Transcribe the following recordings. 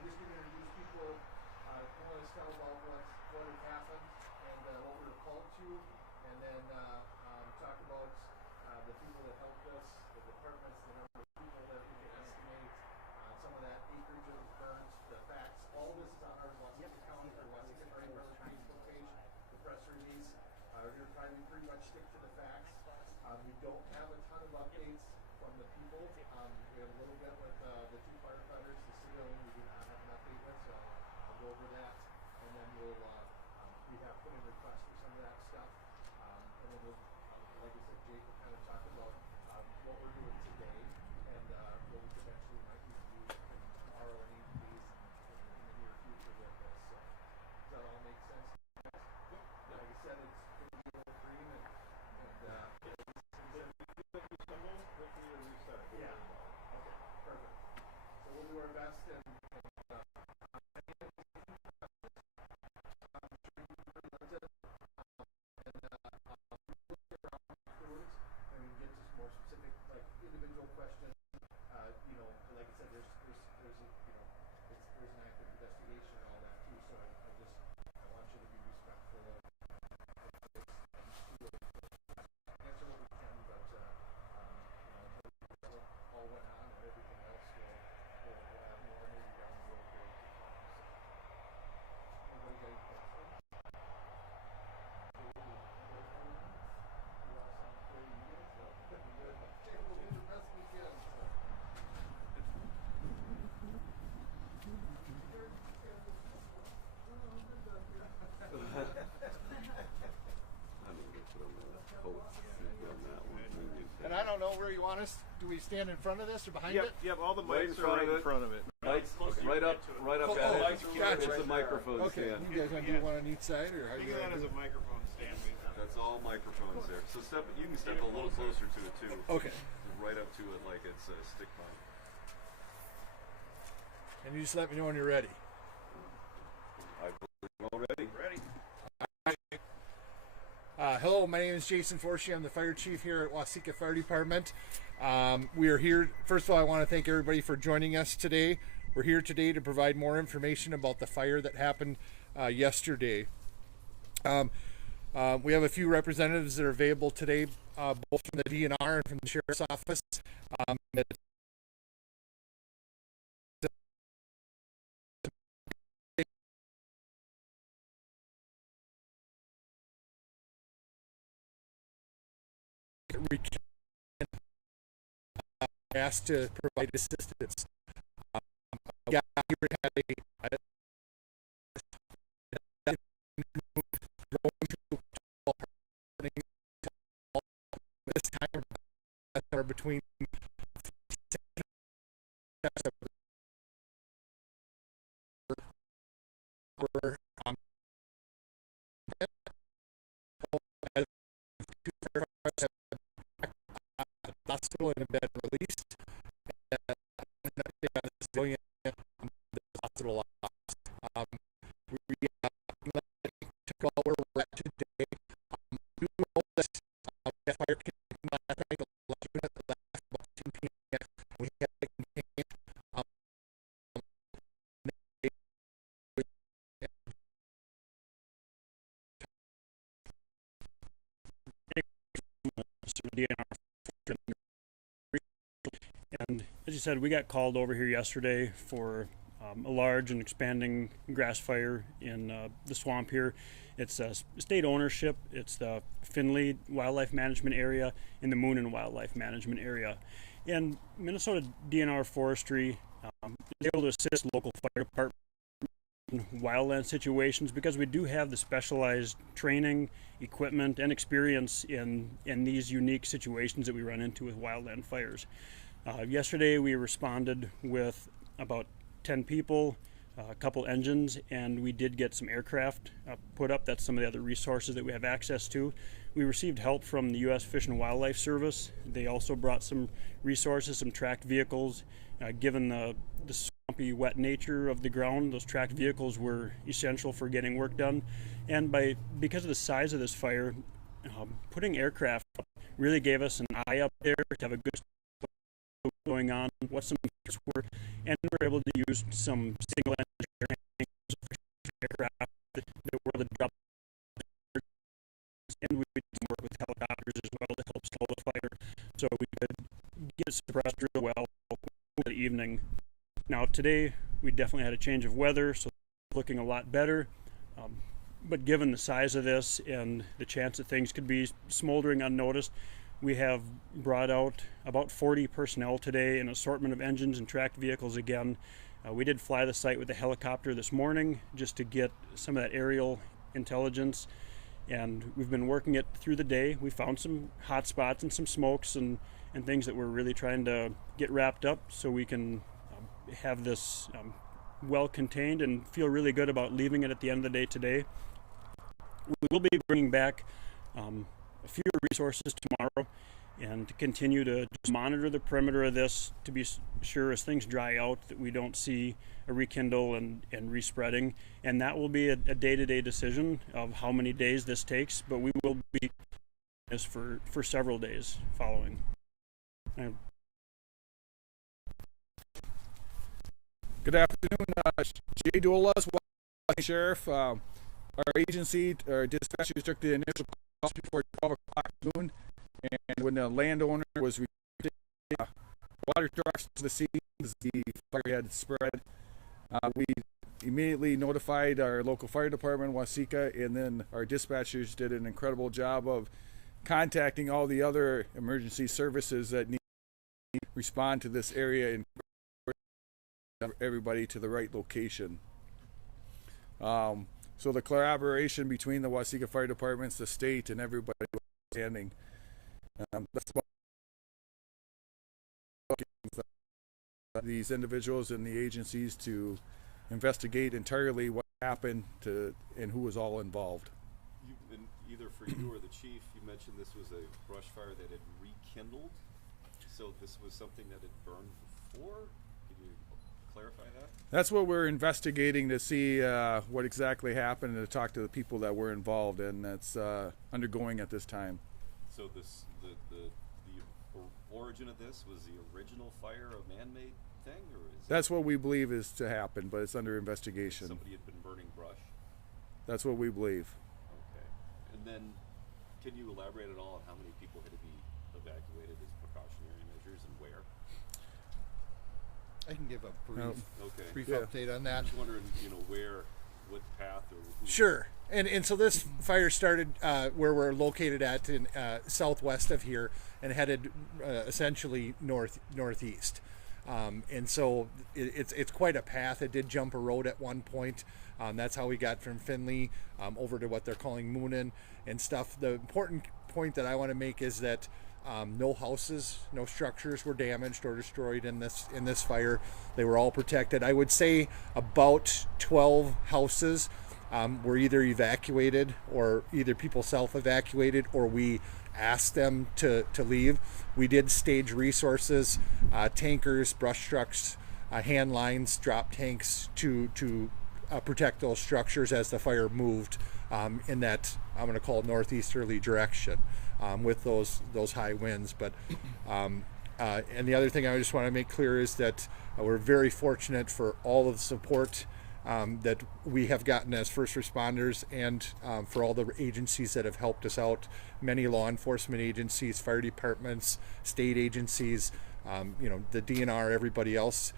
I'm just going to introduce people, more or less tell about what had happened and what we were called to, and then talk about the people that helped us, the departments, the number of people that we can estimate, some of that acreage that was burnt, the facts. All this is on our Waseca County or Waseca Fire Department Facebook page, the press release. We're going to try to pretty much stick to the facts. We don't have a ton of updates from the people. We have a little bit with the two firefighters, the civilian we do not have an update with, so I'll go over that, and then we'll we have put in requests for some of that stuff, and then we'll, like I said, Jake will kind of talk about what we're doing today and what we potentially might need to do tomorrow and 8 days in the near future with this. So does that all make sense? Yep. Like I said, it's going to be a little green and yeah. Okay, perfect. So we'll do our best and and we get to some more specific, like individual questions. You know, like I said, there's a, you know, there's an active investigation and all that too. So I want you to be respectful of this. Answer what we can, but you know, until all went on and everything else will have more maybe down the road here. So, anybody got any questions? And I don't know where you want us. Do we stand in front of this or behind it? Yep, all the mics are right in front of it. Lights right up at it. Gotcha. It's a microphone Okay, stand. you guys want to do one on each side, or how Think you of that want as to a microphone stand. That's all microphones there. So you can step a little closer to it too. Okay. Right up to it like it's a stick by. And you just let me know when you're ready. I believe we're all ready. Ready? Hello, my name is Jason Forshee. I'm the fire chief here at Waseca Fire Department. We are here. First of all, I want to thank everybody for joining us today. We're here today to provide more information about the fire that happened yesterday. We have a few representatives that are available today, both from the DNR and from the Sheriff's Office. We can asked to provide assistance. Yeah, we had this time between hospital and been released. The hospital. We took all where we're at today. We know that fire came last night, about 2 p.m. We had to contain and as you said, we got called over here yesterday for a large and expanding grass fire in the swamp here. It's state ownership. It's the Finley Wildlife Management Area and the Moonin Wildlife Management Area. And Minnesota DNR Forestry is able to assist local fire departments in wildland situations because we do have the specialized training, equipment, and experience in these unique situations that we run into with wildland fires. Yesterday we responded with about 10 people, a couple engines, and we did get some aircraft put up. That's some of the other resources that we have access to. We received help from the U.S. Fish and Wildlife Service. They also brought some resources, some tracked vehicles. Given the swampy, wet nature of the ground, those tracked vehicles were essential for getting work done. And because of the size of this fire, putting aircraft up really gave us an eye up there to have a good going on, what some things were, and we were able to use some single engine aircraft that were able to drop, and we did some work with helicopters as well to help slow the fire, so we could get it suppressed real well in the evening. Now today we definitely had a change of weather, so it's looking a lot better. But given the size of this and the chance that things could be smoldering unnoticed, we have brought out about 40 personnel today, an assortment of engines and tracked vehicles again. We did fly the site with a helicopter this morning just to get some of that aerial intelligence, and we've been working it through the day. We found some hot spots and some smokes and things that we're really trying to get wrapped up so we can have this well contained and feel really good about leaving it at the end of the day today. We will be bringing back a few resources tomorrow and to continue to just monitor the perimeter of this to be sure as things dry out that we don't see a rekindle and respreading, and that will be a day-to-day decision of how many days this takes, but we will be this for several days following. Good afternoon, Jay Doulas, Sheriff. Our agency, our dispatchers took the initial calls before 12 o'clock noon, and when the landowner was reporting water trucks to the scene, the fire had spread. We immediately notified our local fire department, Waseca, and then our dispatchers did an incredible job of contacting all the other emergency services that need to respond to this area and everybody to the right location. So the collaboration between the Waseca Fire Departments, the state, and everybody was outstanding. That's about these individuals and the agencies to investigate entirely what happened and who was all involved. Either for you or the chief, you mentioned this was a brush fire that had rekindled. So this was something that had burned before? Can you clarify that? That's what we're investigating to see what exactly happened and to talk to the people that were involved, and that's undergoing at this time. So the origin of this was the original fire a man-made thing, or is that's what we believe is to happen, but it's under investigation. somebody had been burning brush? That's what we believe. Okay. And then, can you elaborate at all on how many people had to be evacuated as precautionary measures and where? I can give a brief Yeah. update on that. I'm just wondering, where, what path, or who? Sure. And so this fire started where we're located at in southwest of here and headed essentially northeast. And so it's quite a path. It did jump a road at one point. That's how we got from Finley over to what they're calling Moonin and stuff. The important point that I want to make is that no houses, no structures were damaged or destroyed in this fire. They were all protected. I would say about 12 houses were either evacuated, or either people self-evacuated, or we asked them to leave. We did stage resources, tankers, brush trucks, hand lines, drop tanks to protect those structures as the fire moved in that, I'm going to call it, northeasterly direction with those high winds. But and the other thing I just want to make clear is that we're very fortunate for all of the support that we have gotten as first responders, and for all the agencies that have helped us out. Many law enforcement agencies, fire departments, state agencies, the DNR, everybody else.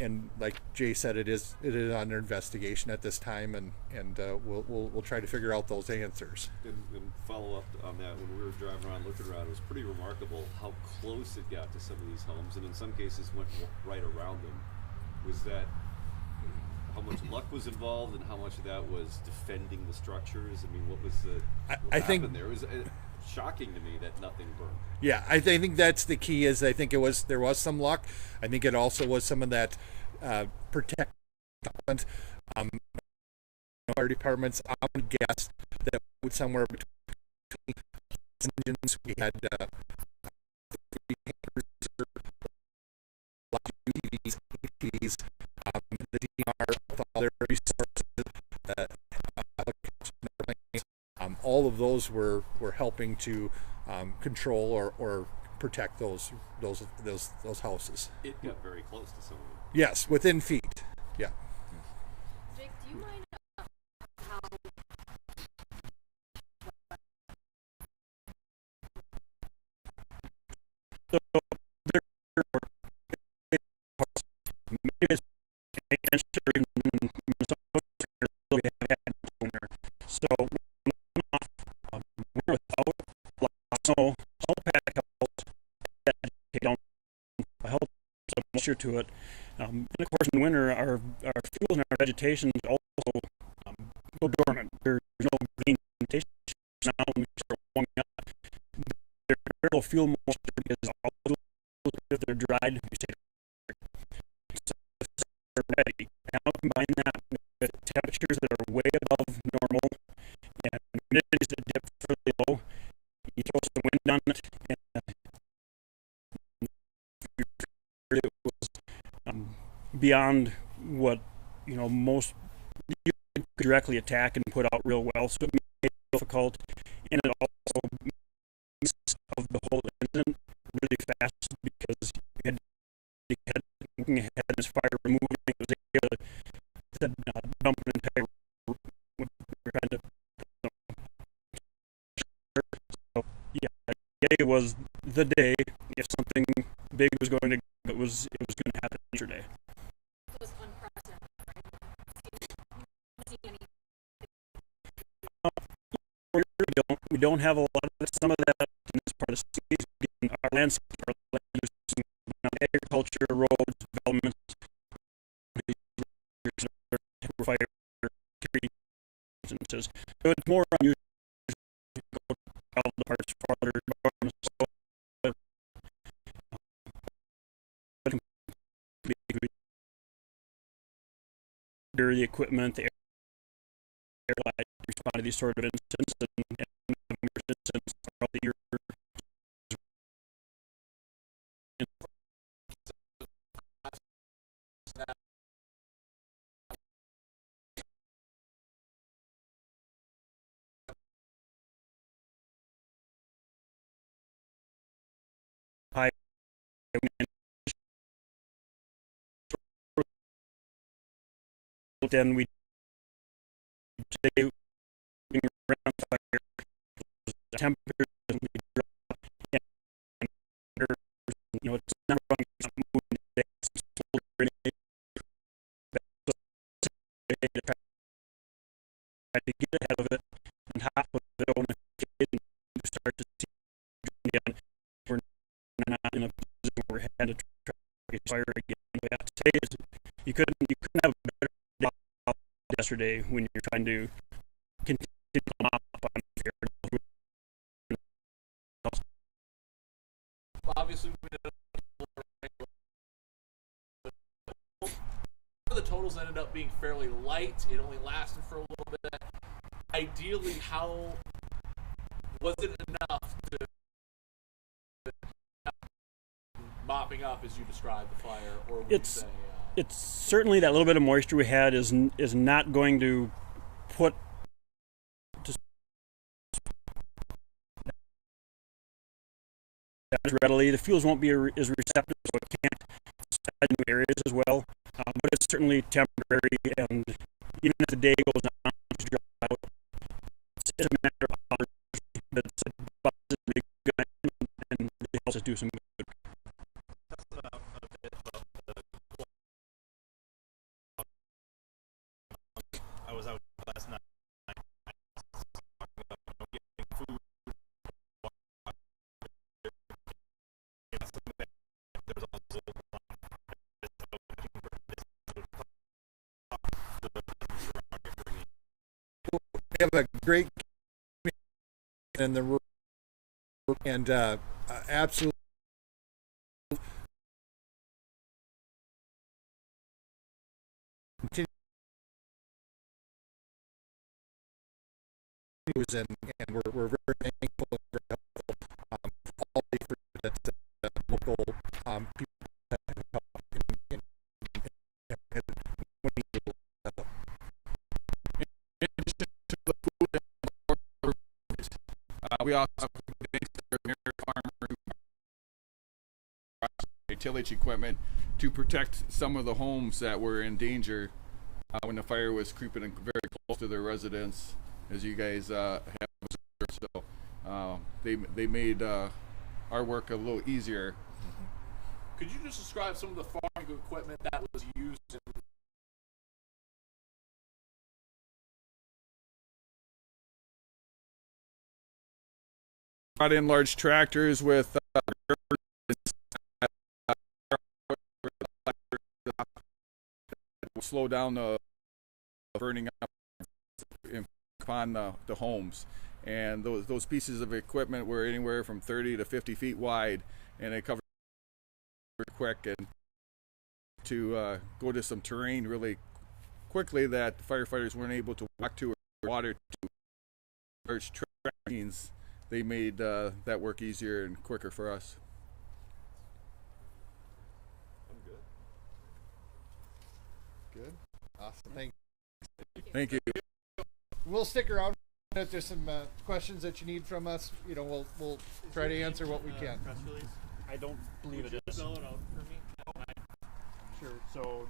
And like Jay said, it is under investigation at this time, and we'll try to figure out those answers. And follow up on that, when we were driving around, looking around, it was pretty remarkable how close it got to some of these homes, and in some cases went right around them. Was that how much luck was involved, and how much of that was defending the structures? I mean, what was what happened there? It was shocking to me that nothing burned. Yeah, I think that's the key. Is I think there was some luck. I think it also was some of that protect. Fire departments, I would guess that somewhere between engines we had UTVs, the DNR with all their resources, all of those were helping to control or protect those houses. It got very close to some of them. Yes, within feet. Yeah. Jake, do you mind how So there are maybe it's against or in Minnesota, we have had winter. So we're without a lot of snowpack helps that down help some moisture to it. And of course in winter our fields and our vegetation also go dormant. There's no green vegetation now when we start warming up. There will feel moisture because all the if they're dried, we say so they're ready. Now combine that with temperatures that are way above normal and humidities that dip fairly low. You throw some wind on it, and it was beyond what most you could directly attack and put out real well. So it made it difficult, and it also missed of the whole incident really fast because you had looking ahead as fire removing it was able to dump an entire kind of so yeah, it was the day if something big was going to it was going to happen yesterday. it was unprecedented, right? See any We don't have a lot of some of that in this part of the city. Our landscape, our land use, agriculture, roads, developments, fire, instances. So it's more unusual to go out the parts farther north. So, the equipment, the airline respond to these sort of incidents and incidents throughout the year. Then we today around fire temperatures drop and it's not running, it's not moving today, it's try to get ahead of it and half of it on you start to see again we're not in a position where we're headed to try to get fire again. We have to say is you couldn't have a better day yesterday when you're trying to continue to mop up on fear. Obviously, the totals ended up being fairly light. It only lasted for a little bit. Ideally, how was it enough to mopping up as you described the fire, or would you say? It's certainly that little bit of moisture we had is not going to put as readily. The fuels won't be as receptive, so it can't spread new areas as well. But it's certainly temporary, and even as the day goes on, it's dry out. It's a matter of hours, but it's about as big and it helps us do some good. I was out last night. We have a great in the and absolutely continues, and we're very thankful and very helpful for all the efforts that local people have helped in when we do that. In addition to the food and we also have banks that are near farmers tillage equipment to protect some of the homes that were in danger when the fire was creeping in very close to their residence, as you guys have observed. So they made our work a little easier. Could you just describe some of the farming equipment that was used in Brought in large tractors with slow down the burning up upon the homes, and those pieces of equipment were anywhere from 30 to 50 feet wide, and they covered quick and to go to some terrain really quickly that firefighters weren't able to walk to or water to. Large trains, they made that work easier and quicker for us. I'm good. Good. Awesome. Thank you. We'll stick around. If there's some questions that you need from us, we'll try to answer what we can. Press release? I don't believe it is. Spell it out for me. Sure. So,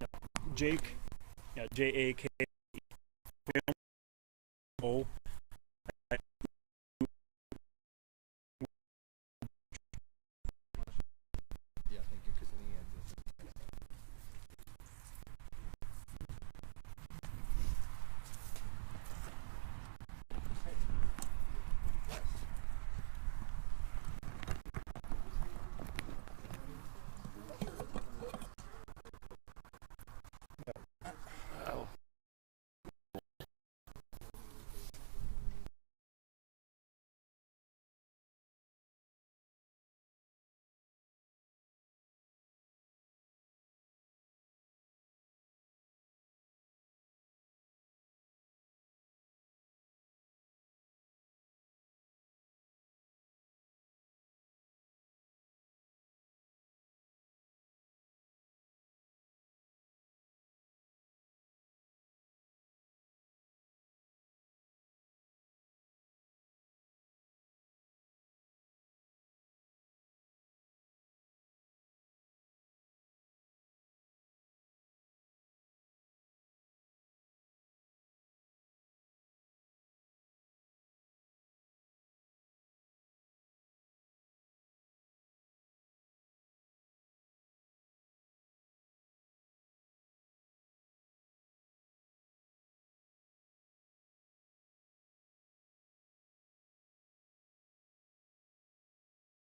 yeah, Jake, J-A-K-O